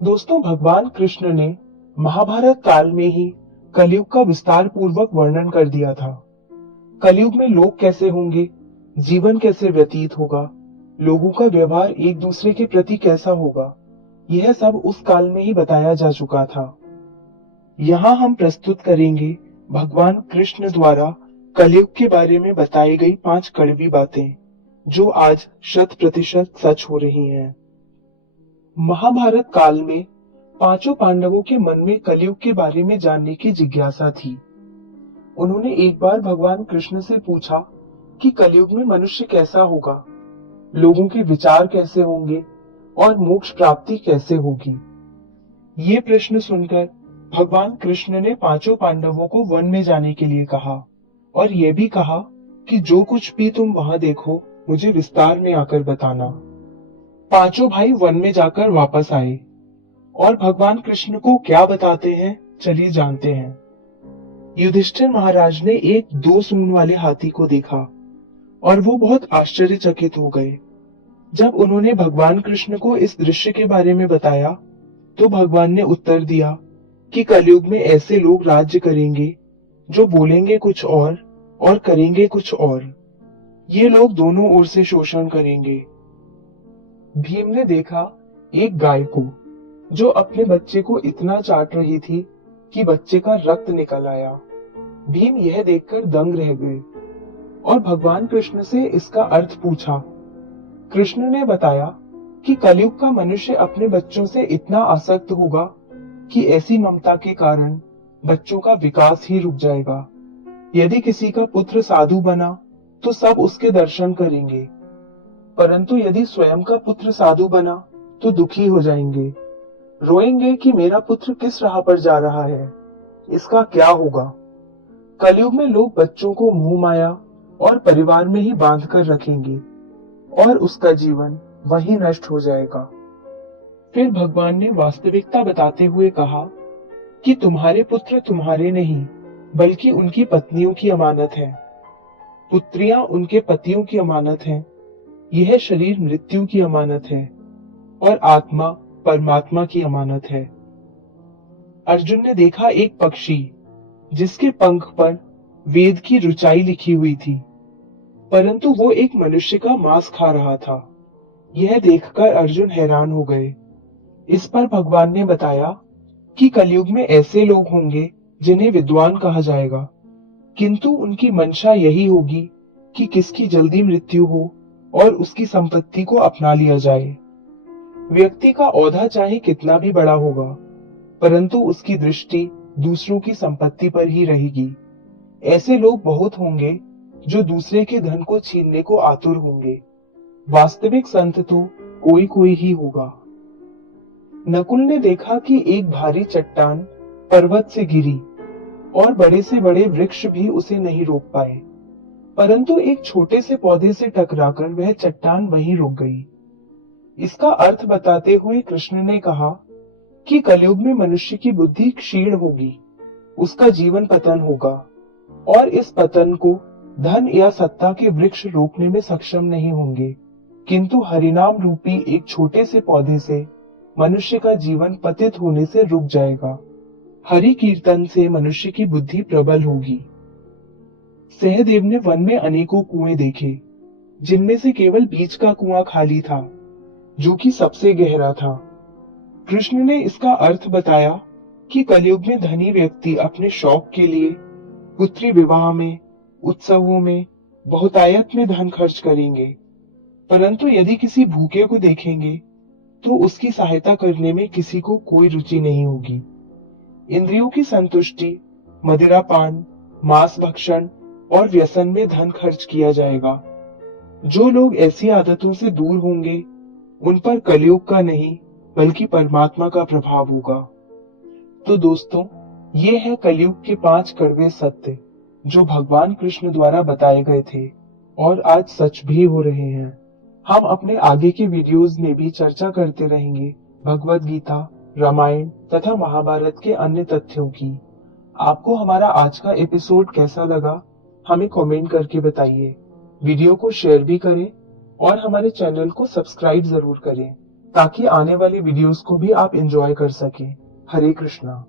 दोस्तों, भगवान कृष्ण ने महाभारत काल में ही कलयुग का विस्तार पूर्वक वर्णन कर दिया था। कलयुग में लोग कैसे होंगे, जीवन कैसे व्यतीत होगा, लोगों का व्यवहार एक दूसरे के प्रति कैसा होगा, यह सब उस काल में ही बताया जा चुका था। यहाँ हम प्रस्तुत करेंगे भगवान कृष्ण द्वारा कलयुग के बारे में बताई गई 5 कड़वी बातें, जो आज 100% सच हो रही हैं। महाभारत काल में पांचों पांडवों के मन में कलयुग के बारे में जानने की जिज्ञासा थी। उन्होंने एक बार भगवान कृष्ण से पूछा कि कलयुग में मनुष्य कैसा होगा, लोगों के विचार कैसे होंगे और मोक्ष प्राप्ति कैसे होगी। ये प्रश्न सुनकर भगवान कृष्ण ने पांचों पांडवों को वन में जाने के लिए कहा और यह भी कहा कि जो कुछ भी तुम वहां देखो मुझे विस्तार में आकर बताना। पांचों भाई वन में जाकर वापस आए और भगवान कृष्ण को क्या बताते हैं, चलिए जानते हैं। युधिष्ठिर महाराज ने एक 2 सूंड वाले हाथी को देखा और वो बहुत आश्चर्यचकित हो गए। जब उन्होंने भगवान कृष्ण को इस दृश्य के बारे में बताया तो भगवान ने उत्तर दिया कि कलयुग में ऐसे लोग राज्य करेंगे जो बोलेंगे कुछ और करेंगे कुछ और। ये लोग दोनों ओर से शोषण करेंगे। भीम ने देखा एक गाय को जो अपने बच्चे को इतना चाट रही थी कि बच्चे का रक्त निकल आया। भीम यह देखकर दंग रह गए और भगवान कृष्ण से इसका अर्थ पूछा। कृष्ण ने बताया कि कलयुग का मनुष्य अपने बच्चों से इतना आसक्त होगा कि ऐसी ममता के कारण बच्चों का विकास ही रुक जाएगा। यदि किसी का पुत्र साधु बना तो सब उसके दर्शन करेंगे, परंतु यदि स्वयं का पुत्र साधु बना तो दुखी हो जाएंगे, रोएंगे कि मेरा पुत्र किस राह पर जा रहा है, इसका क्या होगा। कलयुग में लोग बच्चों को मोह माया और परिवार में ही बांध कर रखेंगे और उसका जीवन वहीं नष्ट हो जाएगा। फिर भगवान ने वास्तविकता बताते हुए कहा कि तुम्हारे पुत्र तुम्हारे नहीं बल्कि उनकी पत्नियों की अमानत है, पुत्रियां उनके पतियों की अमानत है, यह शरीर मृत्यु की अमानत है और आत्मा परमात्मा की अमानत है। अर्जुन ने देखा एक पक्षी जिसके पंख पर वेद की रुचाई लिखी हुई थी, परंतु वो एक मनुष्य का मांस खा रहा था। यह देखकर अर्जुन हैरान हो गए। इस पर भगवान ने बताया कि कलयुग में ऐसे लोग होंगे जिन्हें विद्वान कहा जाएगा, किंतु उनकी मंशा यही होगी कि किसकी जल्दी मृत्यु हो और उसकी संपत्ति को अपना लिया जाए। व्यक्ति का औधा चाहे कितना भी बड़ा होगा, परंतु उसकी दृष्टि दूसरों की संपत्ति पर ही रहेगी। ऐसे लोग बहुत होंगे जो दूसरे के धन को छीनने को आतुर होंगे। वास्तविक संत तो कोई कोई ही होगा। नकुल ने देखा कि एक भारी चट्टान पर्वत से गिरी और बड़े से बड़े वृक्ष भी उसे नहीं रोक पाए, परंतु एक छोटे से पौधे से टकराकर वह चट्टान वहीं रुक गई। इसका अर्थ बताते हुए कृष्ण ने कहा कि कलयुग में मनुष्य की बुद्धि क्षीण होगी, उसका जीवन पतन होगा और इस पतन को धन या सत्ता के वृक्ष रोकने में सक्षम नहीं होंगे, किंतु हरिनाम रूपी एक छोटे से पौधे से मनुष्य का जीवन पतित होने से रुक जाएगा। हरि कीर्तन से मनुष्य की बुद्धि प्रबल होगी। सहदेव ने वन में अनेकों कुएं देखे, जिनमें से केवल बीच का कुआं खाली था, जो कि सबसे गहरा था। कृष्ण ने इसका अर्थ बताया कि कलयुग में धनी व्यक्ति अपने शौक के लिए पुत्री विवाह में, उत्सवों में, बहुतायत में धन खर्च करेंगे, परंतु यदि किसी भूखे को देखेंगे तो उसकी सहायता करने में किसी को कोई रुचि नहीं होगी। इंद्रियों की संतुष्टि, मदिरापान, मांस भक्षण और व्यसन में धन खर्च किया जाएगा। जो लोग ऐसी आदतों से दूर होंगे उन पर कलयुग का नहीं बल्कि परमात्मा का प्रभाव होगा। तो दोस्तों, ये है कलयुग के 5 कड़वे सत्य जो भगवान कृष्ण द्वारा बताए गए थे और आज सच भी हो रहे हैं। हम अपने आगे के वीडियोस में भी चर्चा करते रहेंगे भगवत गीता, रामायण तथा महाभारत के अन्य तथ्यों की। आपको हमारा आज का एपिसोड कैसा लगा, हमें कमेंट करके बताइए। वीडियो को शेयर भी करें और हमारे चैनल को सब्सक्राइब जरूर करें ताकि आने वाली वीडियोस को भी आप एंजॉय कर सकें। हरे कृष्णा।